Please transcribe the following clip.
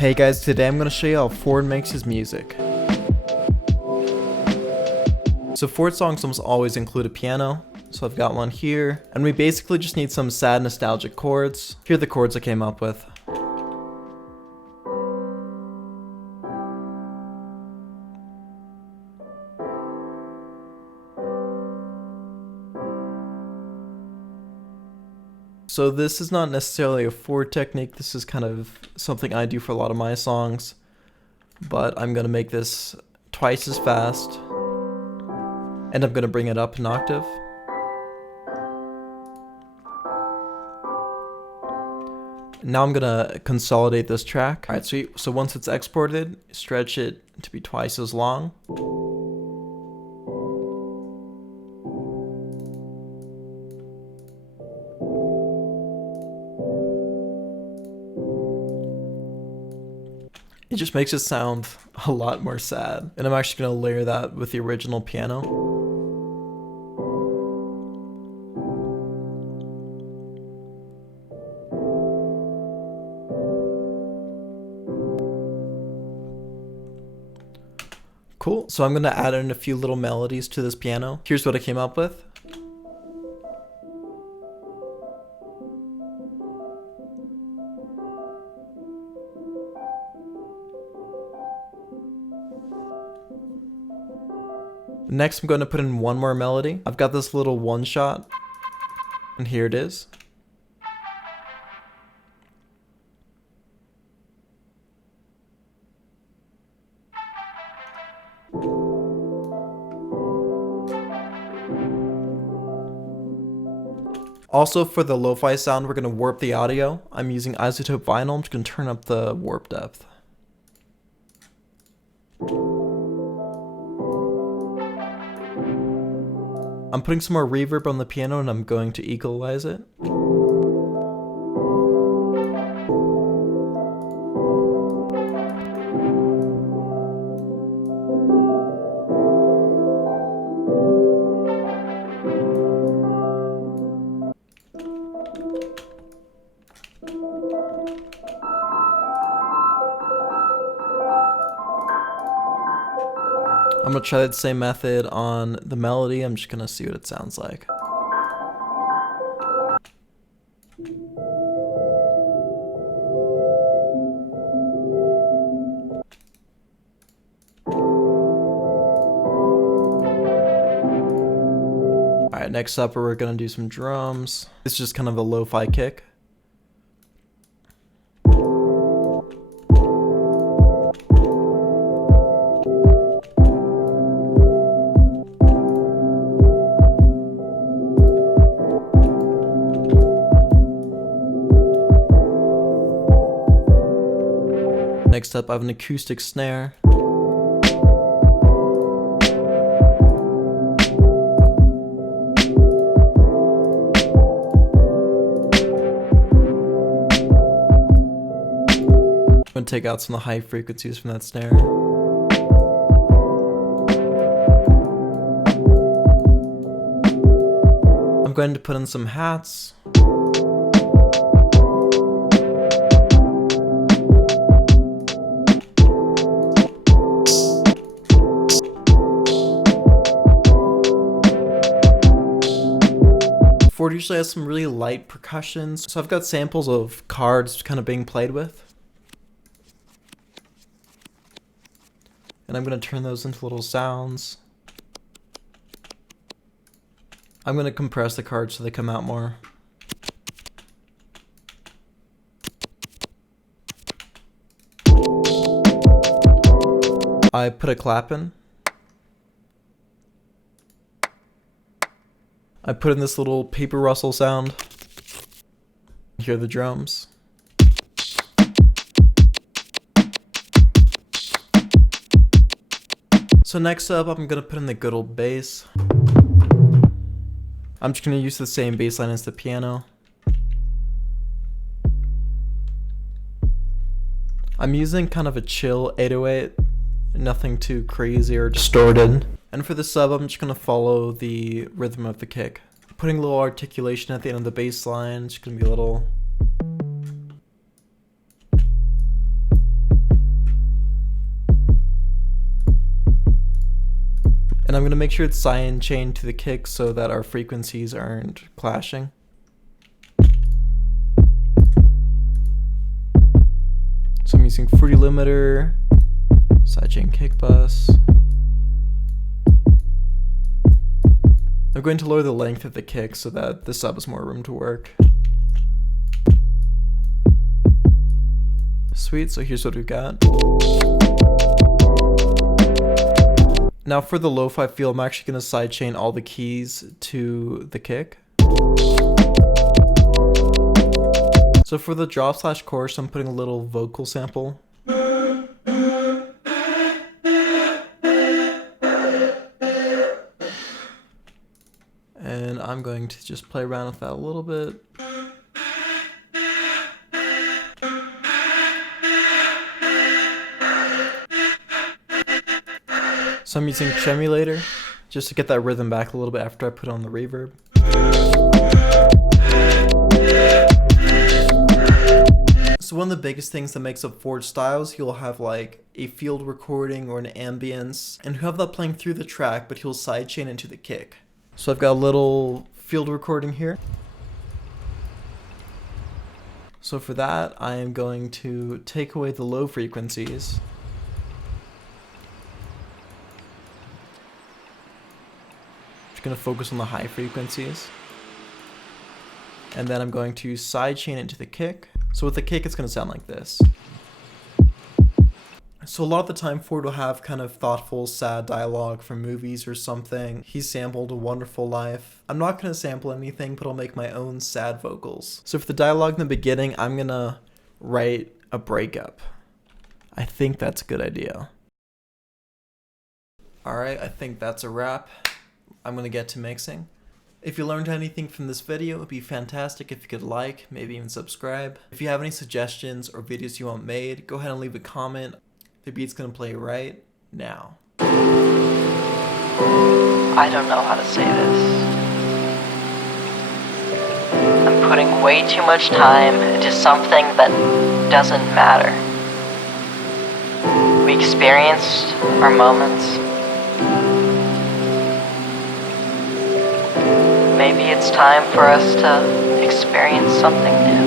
Hey guys, today I'm going to show you how Ford makes his music. So Ford songs almost always include a piano, so I've got one here, and we basically just need some sad nostalgic chords. Here are the chords I came up with. So this is not necessarily a Ford technique, this is kind of something I do for a lot of my songs, but I'm going to make this twice as fast, and I'm going to bring it up an octave. Now I'm going to consolidate this track. Alright, so once it's exported, stretch it to be twice as long. It just makes it sound a lot more sad. And I'm actually going to layer that with the original piano. Cool. So I'm going to add in a few little melodies to this piano. Here's what I came up with. Next, I'm going to put in one more melody. I've got this little one shot, and here it is. Also, for the lo-fi sound, we're going to warp the audio. I'm using isotope vinyl. I'm just going to turn up the warp depth. I'm putting some more reverb on the piano and I'm going to equalize it. I'm going to try that same method on the melody. I'm just going to see what it sounds like. Alright, next up we're going to do some drums. It's just kind of a lo-fi kick. Next up, I have an acoustic snare. I'm going to take out some of the high frequencies from that snare. I'm going to put in some hats. Ford usually has some really light percussions, so I've got samples of chords kind of being played with. And I'm going to turn those into little sounds. I'm going to compress the chords so they come out more. I put a clap in. I put in this little paper rustle sound. Hear the drums. So next up, I'm gonna put in the good old bass. I'm just gonna use the same bass line as the piano. I'm using kind of a chill 808, nothing too crazy or distorted. And for the sub, I'm just going to follow the rhythm of the kick. Putting a little articulation at the end of the bass line, it's going to be a little And I'm going to make sure it's side chained to the kick so that our frequencies aren't clashing. So I'm using Fruity Limiter, sidechain kick bus. I'm going to lower the length of the kick so that the sub has more room to work. Sweet, so here's what we've got. Now for the lo-fi feel, I'm actually going to sidechain all the keys to the kick. So for the drop/chorus, I'm putting a little vocal sample. And I'm going to just play around with that a little bit. So I'm using Tremulator just to get that rhythm back a little bit after I put on the reverb. So one of the biggest things that makes up Ford's styles, he'll have like a field recording or an ambience, and he'll have that playing through the track, but he'll sidechain into the kick. So I've got a little field recording here. So for that, I am going to take away the low frequencies. Just going to focus on the high frequencies. And then I'm going to sidechain into the kick. So with the kick, it's going to sound like this. So a lot of the time, Ford will have kind of thoughtful, sad dialogue from movies or something. He sampled A Wonderful Life. I'm not going to sample anything, but I'll make my own sad vocals. So for the dialogue in the beginning, I'm going to write a breakup. I think that's a good idea. Alright, I think that's a wrap. I'm going to get to mixing. If you learned anything from this video, it would be fantastic if you could like, maybe even subscribe. If you have any suggestions or videos you want made, go ahead and leave a comment. The beat's gonna play right now. I don't know how to say this. I'm putting way too much time into something that doesn't matter. We experienced our moments. Maybe it's time for us to experience something new.